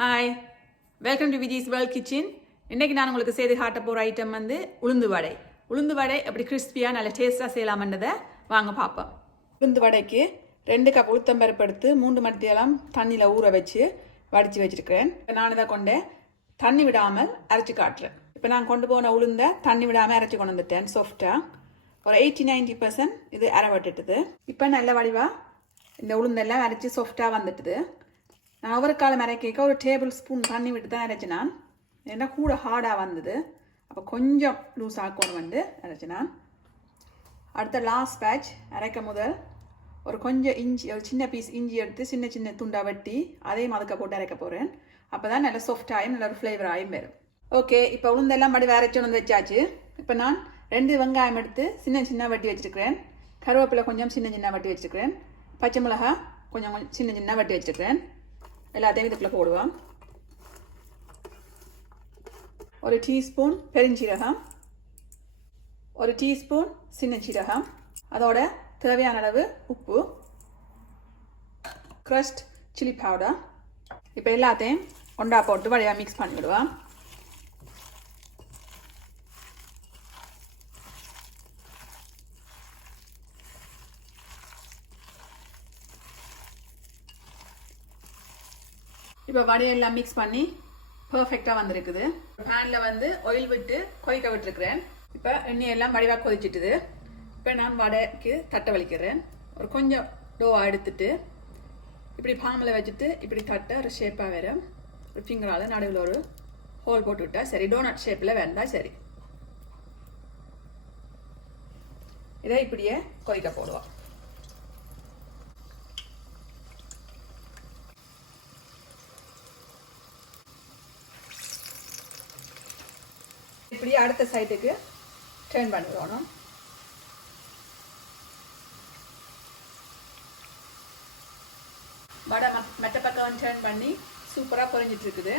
Hi, welcome to Viji's world kitchen. இன்றைக்கி நான் உங்களுக்கு செய்து காட்ட போகிற ஐட்டம் வந்து உளுந்து வடை. உளுந்து வடை அப்படி கிறிஸ்பியாக நல்ல டேஸ்ட்டாக செய்யலாமன்றதை வாங்க பார்ப்போம். உளுந்து வடைக்கு 2 கப் உளுத்தம்பருப்பு எடுத்து 3 மணித்தேலாம் தண்ணியில் ஊற வச்சு வடித்து வச்சுருக்கிறேன். இப்போ நான் இதை கொண்டு தண்ணி விடாமல் அரைச்சி காட்டுறேன். இப்போ நான் கொண்டு போன உளுந்தை தண்ணி விடாமல் அரைச்சி கொண்டு வந்துட்டேன். சாஃப்டாக ஒரு 80-90% இது அரைவட்டுட்டுது. இப்போ நல்ல வடிவாக இந்த உளுந்தெல்லாம் அரைச்சி சாஃப்டாக வந்துட்டுது. நான் ஒவ்வொரு காலம் அரைக்க ஒரு டேபிள் ஸ்பூன் தண்ணி விட்டு தான் அரைச்சினான். ஏன்னா கூட ஹார்டாக வந்தது. அப்போ கொஞ்சம் லூஸ் ஆக்கணும் வந்து அரைச்சினான். அடுத்த லாஸ்ட் பேட்ச் அரைக்க முதல் ஒரு கொஞ்சம் இஞ்சி, ஒரு சின்ன பீஸ் இஞ்சி எடுத்து சின்ன சின்ன துண்டாக வெட்டி அதையும் அதுக்க போட்டு அரைக்க போகிறேன். அப்போ தான் நல்லா சாஃப்டாயும் நல்ல ஒரு ஃப்ளேவராகவும் வரும். ஓகே, இப்போ உளுந்தெல்லாம் மடி அரைச்சி வந்து வச்சாச்சு. இப்போ நான் 2 வெங்காயம் எடுத்து சின்ன சின்ன வெட்டி வச்சுருக்கிறேன். கருவேப்பிலை கொஞ்சம் சின்ன சின்ன வெட்டி வச்சுருக்கிறேன். பச்சை மிளகா கொஞ்சம் கொஞ்சம் சின்ன சின்ன வெட்டி வச்சுருக்கிறேன். எல்லாத்தையும் இதுக்குள்ளே போடுவோம். ஒரு டீஸ்பூன் பெருஞ்சீரகம், ஒரு டீஸ்பூன் சின்ன சீரகம், அதோட தேவையான அளவு உப்பு, க்ரஷ்ட் சில்லி பவுடர். இப்போ எல்லாத்தையும் ஒன்றா போட்டு வழியாக மிக்ஸ் பண்ணிவிடுவோம். இப்போ வடையெல்லாம் மிக்ஸ் பண்ணி பர்ஃபெக்டாக வந்திருக்குது. பேனில் வந்து ஆயில் விட்டு கொதிக்க விட்டுருக்குறேன். இப்போ எண்ணெயெல்லாம் வடிவாக கொதிச்சிட்டுது. இப்போ நான் வடைக்கு தட்டை வலிக்கிறேன். ஒரு கொஞ்சம் டோவாக எடுத்துட்டு இப்படி பாமில் வச்சுட்டு இப்படி தட்டை ஒரு ஷேப்பாக வரும். ஒரு ஃபிங்கரால் நடுவில் ஒரு ஹோல் போட்டு விட்டா சரி. டோனட் ஷேப்பில் வேண்டாம் சரி. இதை இப்படியே கொதிக்க போடுவோம். இப்படி அடுத்த சைடுக்கு டர்ன் பண்ணிடணும். வடை மெட்ட பக்கம் டர்ன் பண்ணி சூப்பராக பொரிஞ்சிட்டு இருக்குது.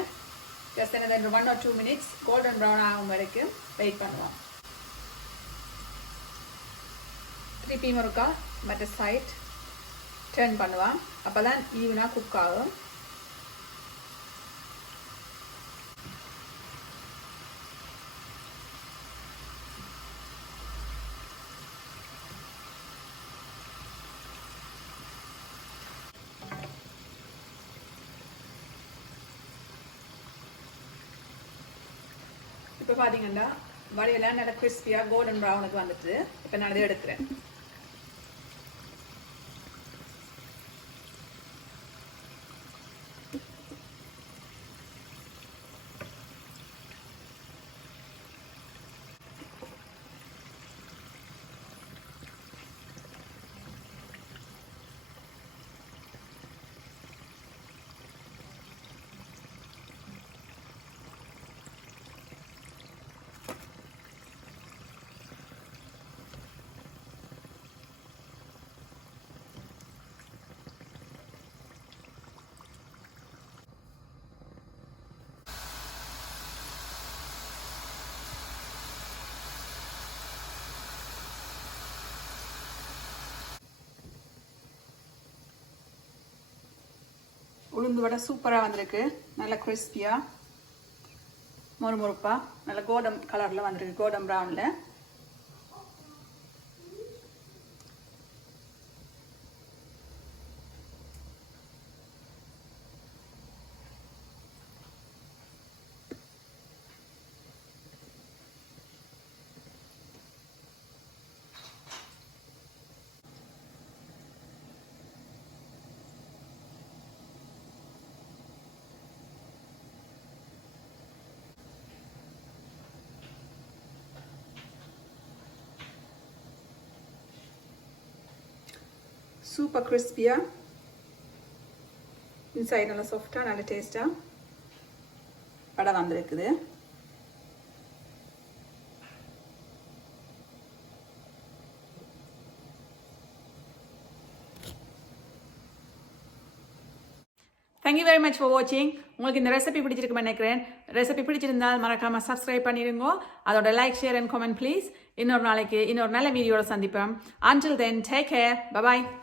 ஜஸ்ட் எனக்கு 1 or 2 minutes கோல்டன் ப்ரௌன் ஆகும் வரைக்கும் வெயிட் பண்ணுவோம். திருப்பி ஒருக்கா மற்ற சைட் டர்ன் பண்ணுவோம். அப்போ தான் ஈவனாக குக் ஆகும். இப்போ பார்த்தீங்கன்னா வடையெல்லாம் நல்லா கிறிஸ்பியாக கோல்டன் ப்ரௌனுக்கு வந்துட்டு இப்போ நான் இதை எடுக்கிறேன். உளுந்து வடை சூப்பராக வந்திருக்கு. நல்லா கிறிஸ்பியாக மொறுமொறுப்பாக நல்ல கோல்டன் கலரில் வந்திருக்கு. கோல்டன் ப்ரௌனில் சூப்பர் கிறிஸ்பியாக இன்சைட் நல்லா சாஃப்டாக நல்ல டேஸ்ட்டாக வடை வந்திருக்குது. Thank you very much for watching. உங்களுக்கு இந்த ரெசிபி பிடிச்சிருக்குன்னு நினைக்கிறேன். ரெசிபி பிடிச்சிருந்தால் மறக்காமல் சப்ஸ்கிரைப் பண்ணிடுங்க. அதோட like, share and comment please. இன்னொரு நாளைக்கு இன்னொரு நல்ல வீடியோவில் சந்திப்போம். Until then, take care. Bye bye.